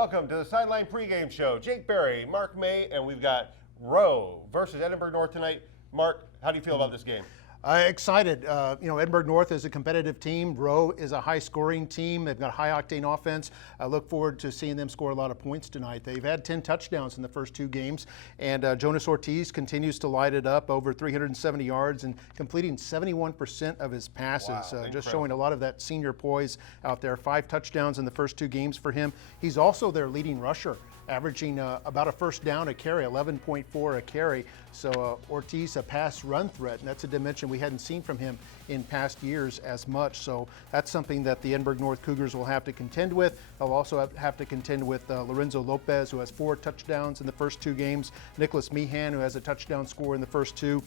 Welcome to the Sideline pregame show. Jake Berry, Mark May, and we've got Rowe versus Edinburgh North tonight. Mark, how do you feel about this game? Excited. Edinburgh North is a competitive team. Rowe is a high-scoring team. They've got high-octane offense. I look forward to seeing them score a lot of points tonight. They've had 10 touchdowns in the first two games, and Jonas Ortiz continues to light it up, over 370 yards and completing 71% of his passes. Wow, just showing a lot of that senior poise out there. 5 touchdowns in the first two games for him. He's also their leading rusher, averaging about a first down a carry, 11.4 a carry. So Ortiz, a pass run threat, and that's a dimension we hadn't seen from him in past years as much. So that's something that the Edinburgh North Cougars will have to contend with. They'll also have to contend with Lorenzo Lopez, who has 4 touchdowns in the first 2 games. Nicholas Meehan, who has a touchdown score in the first 2.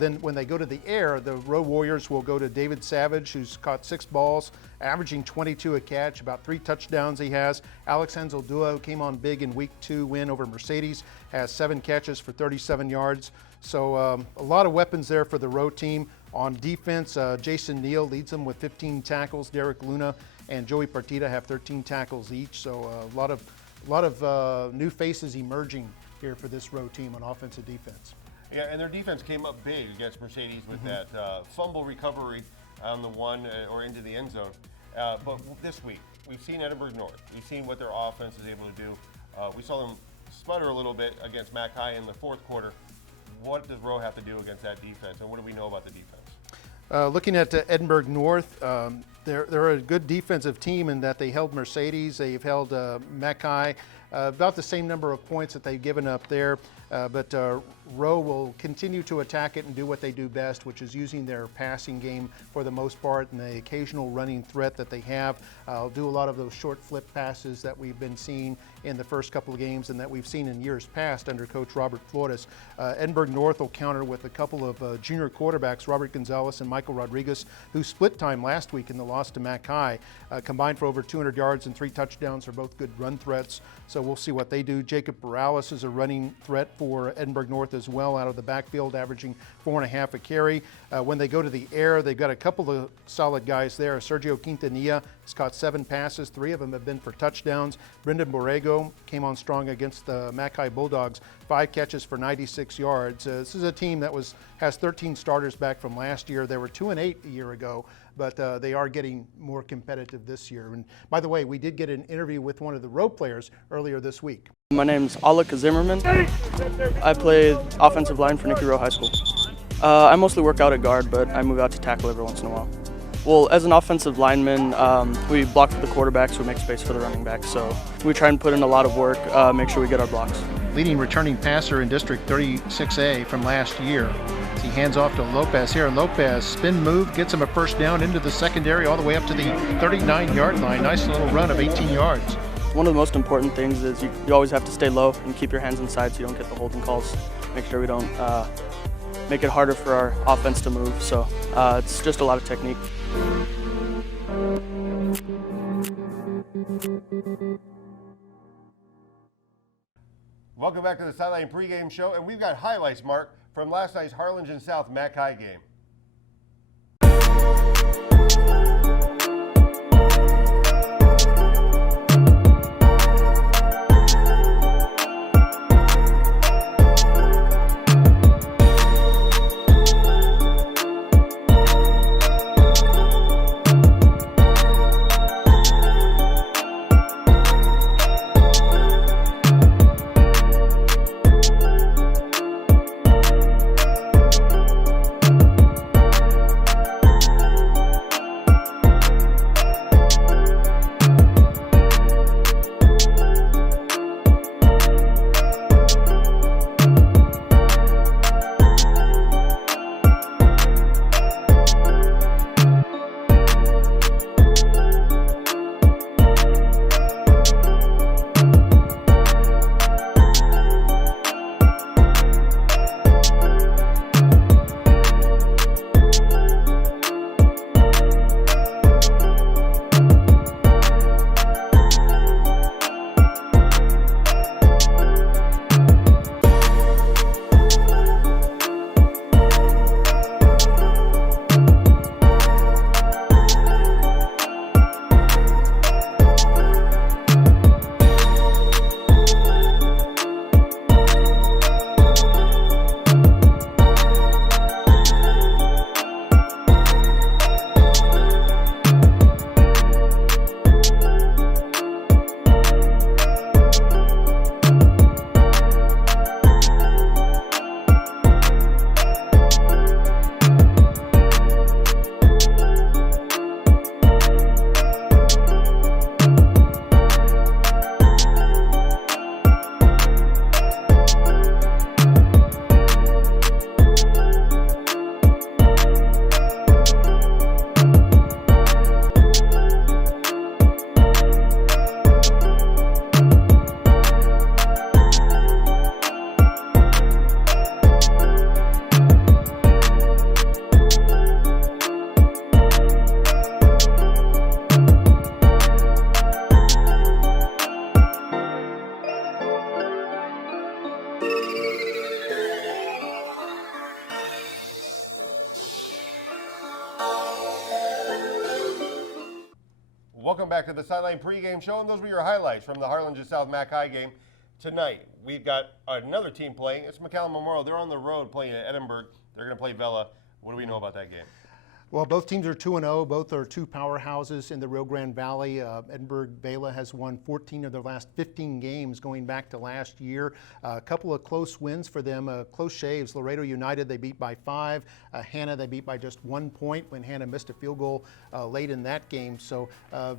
Then when they go to the air, the Rowe Warriors will go to David Savage, who's caught 6 balls, averaging 22 a catch, about 3 touchdowns he has. Alex Henzaldua, who came on big in week 2 win over Mercedes, has 7 catches for 37 yards. So a lot of weapons there for the Rowe team. On defense, Jason Neal leads them with 15 tackles. Derek Luna and Joey Partita have 13 tackles each. So a lot of new faces emerging here for this Rowe team on offense and defense. Yeah, and their defense came up big against Mercedes with that fumble recovery on the one or into the end zone. But this week, we've seen Edinburgh North. We've seen what their offense is able to do. We saw them sputter a little bit against Mac High in the fourth quarter. What does Rowe have to do against that defense, and what do we know about the defense? Looking at Edinburgh North, they're a good defensive team in that they held Mercedes, they've held Mac High, about the same number of points that they've given up there. But Rowe will continue to attack it and do what they do best, which is using their passing game for the most part and the occasional running threat that they have. Do a lot of those short flip passes that we've been seeing in the first couple of games and that we've seen in years past under Coach Robert Flores. Edinburgh North will counter with a couple of junior quarterbacks, Robert Gonzalez and Michael Rodriguez, who split time last week in the loss to Mac High, combined for over 200 yards and 3 touchdowns. Are both good run threats, so we'll see what they do. Jacob Morales is a running threat for Edinburgh North as well, out of the backfield, averaging 4.5 a carry. When they go to the air, they've got a couple of solid guys there. Sergio Quintanilla has caught 7 passes, 3 of them have been for touchdowns. Brendan Borrego came on strong against the Mac High Bulldogs, 5 catches for 96 yards. This is a team that has 13 starters back from last year. They were 2-8 a year ago, but they are getting more competitive this year. And by the way, we did get an interview with one of the Rowe players earlier this week. My name's Alec Zimmerman. I play offensive line for Nicky Rowe High School. I mostly work out at guard, but I move out to tackle every once in a while. Well, as an offensive lineman, we block for the quarterback, so we make space for the running back. So we try and put in a lot of work, make sure we get our blocks. Leading returning passer in District 36A from last year. He hands off to Lopez here, and Lopez spin move, gets him a first down into the secondary all the way up to the 39-yard line. Nice little run of 18 yards. One of the most important things is you always have to stay low and keep your hands inside so you don't get the holding calls. Make sure we don't make it harder for our offense to move. So it's just a lot of technique. Welcome back to the Sideline pregame show, and we've got highlights, Mark, from last night's Harlingen South Mac High game. back to the Sideline pregame show, and those were your highlights from the Harlingen South Mac High game. Tonight, we've got another team playing. It's McAllen Memorial. They're on the road playing at Edinburgh. They're going to play Vela. What do we know about that game? Well, both teams are 2-0. Both are two powerhouses in the Rio Grande Valley. Edinburgh Vela has won 14 of their last 15 games going back to last year. A couple of close wins for them, close shaves. Laredo United, they beat by 5. Hannah, they beat by just 1 point when Hannah missed a field goal late in that game. So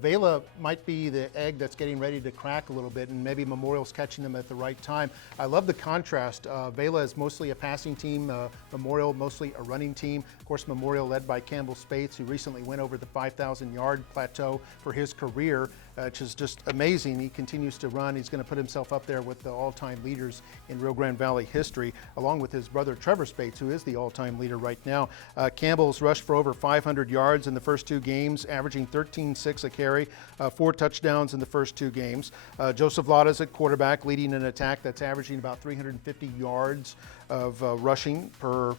Vela might be the egg that's getting ready to crack a little bit, and maybe Memorial's catching them at the right time. I love the contrast. Vela is mostly a passing team, Memorial mostly a running team. Of course, Memorial led by Campbell Spates, who recently went over the 5,000-yard plateau for his career, which is just amazing. He continues to run. He's going to put himself up there with the all-time leaders in Rio Grande Valley history, along with his brother Trevor Spates, who is the all-time leader right now. Campbell's rushed for over 500 yards in the first 2 games, averaging 13.6 a carry, 4 touchdowns in the first 2 games. Joseph Lada's at quarterback, leading an attack that's averaging about 350 yards of rushing per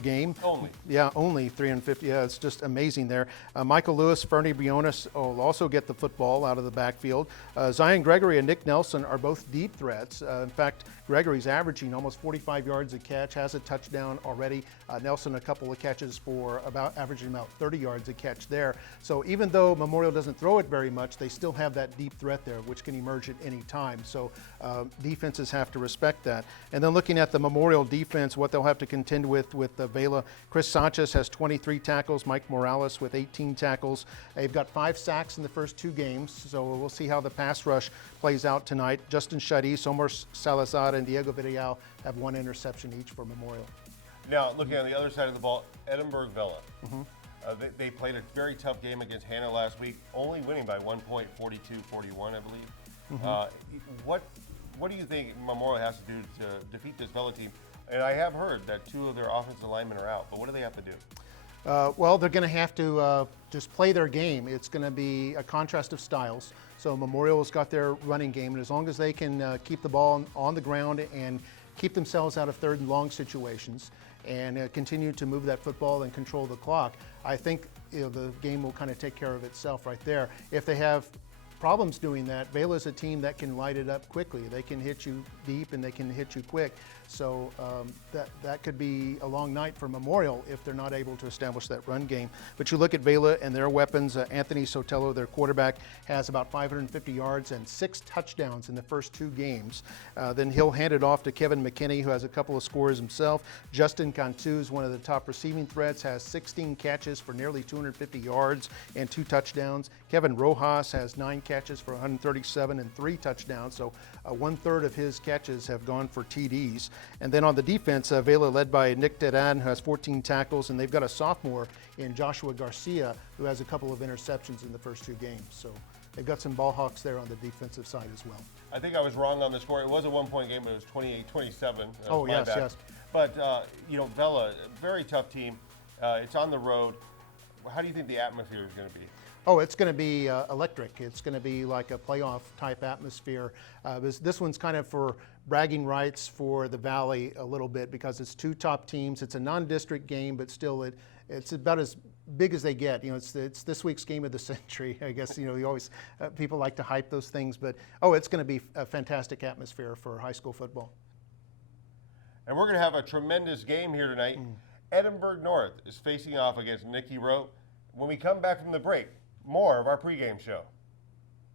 game. Only. Yeah, only 350. Yeah, it's just amazing there. Michael Lewis, Fernie Briones will also get the football out of the backfield. Zion Gregory and Nick Nelson are both deep threats. In fact, Gregory's averaging almost 45 yards a catch, has a touchdown already. Nelson a couple of catches for averaging about 30 yards a catch there. So even though Memorial doesn't throw it very much, they still have that deep threat there, which can emerge at any time. So defenses have to respect that. And then looking at the Memorial defense, what they'll have to contend with Vela. Chris Sanchez has 23 tackles, Mike Morales with 18 tackles. They've got 5 sacks in the first 2 games, so we'll see how the pass rush plays out tonight. Justin Shadis, Omar Salazar, and Diego Villarreal have 1 interception each for Memorial. Now, looking on the other side of the ball, Edinburgh Vela. They played a very tough game against Hannah last week, only winning by 1 point, 42-41, I believe. What do you think Memorial has to do to defeat this Vela team? And I have heard that 2 of their offensive linemen are out, but what do they have to do? Well, they're going to have to just play their game. It's going to be a contrast of styles. So Memorial's got their running game, and as long as they can keep the ball on the ground and keep themselves out of 3rd and long situations and continue to move that football and control the clock, I think the game will kind of take care of itself right there. If they have problems doing that, Vela's a team that can light it up quickly. They can hit you deep and they can hit you quick. So that could be a long night for Memorial if they're not able to establish that run game. But you look at Vela and their weapons. Anthony Sotelo, their quarterback, has about 550 yards and 6 touchdowns in the first 2 games. Then he'll hand it off to Kevin McKinney, who has a couple of scores himself. Justin Cantu is one of the top receiving threats, has 16 catches for nearly 250 yards and 2 touchdowns. Kevin Rojas has 9 catches for 137 and 3 touchdowns. So 1/3 of his catches have gone for TDs. And then on the defense, Vela led by Nick Teran, who has 14 tackles, and they've got a sophomore in Joshua Garcia, who has a couple of interceptions in the first 2 games. So they've got some ball hawks there on the defensive side as well. I think I was wrong on the score. It was a 1-point game, but it was 28-27. Oh, yes, yes. But, Vela, very tough team. It's on the road. How do you think the atmosphere is going to be? Oh, it's going to be electric. It's going to be like a playoff type atmosphere. This one's kind of for bragging rights for the Valley a little bit because it's 2 top teams. It's a non-district game, but still it's about as big as they get. It's this week's game of the century. I guess you always people like to hype those things, but it's going to be a fantastic atmosphere for high school football. And we're going to have a tremendous game here tonight. Edinburgh North is facing off against Nicky Rowe. When we come back from the break, more of our pregame show.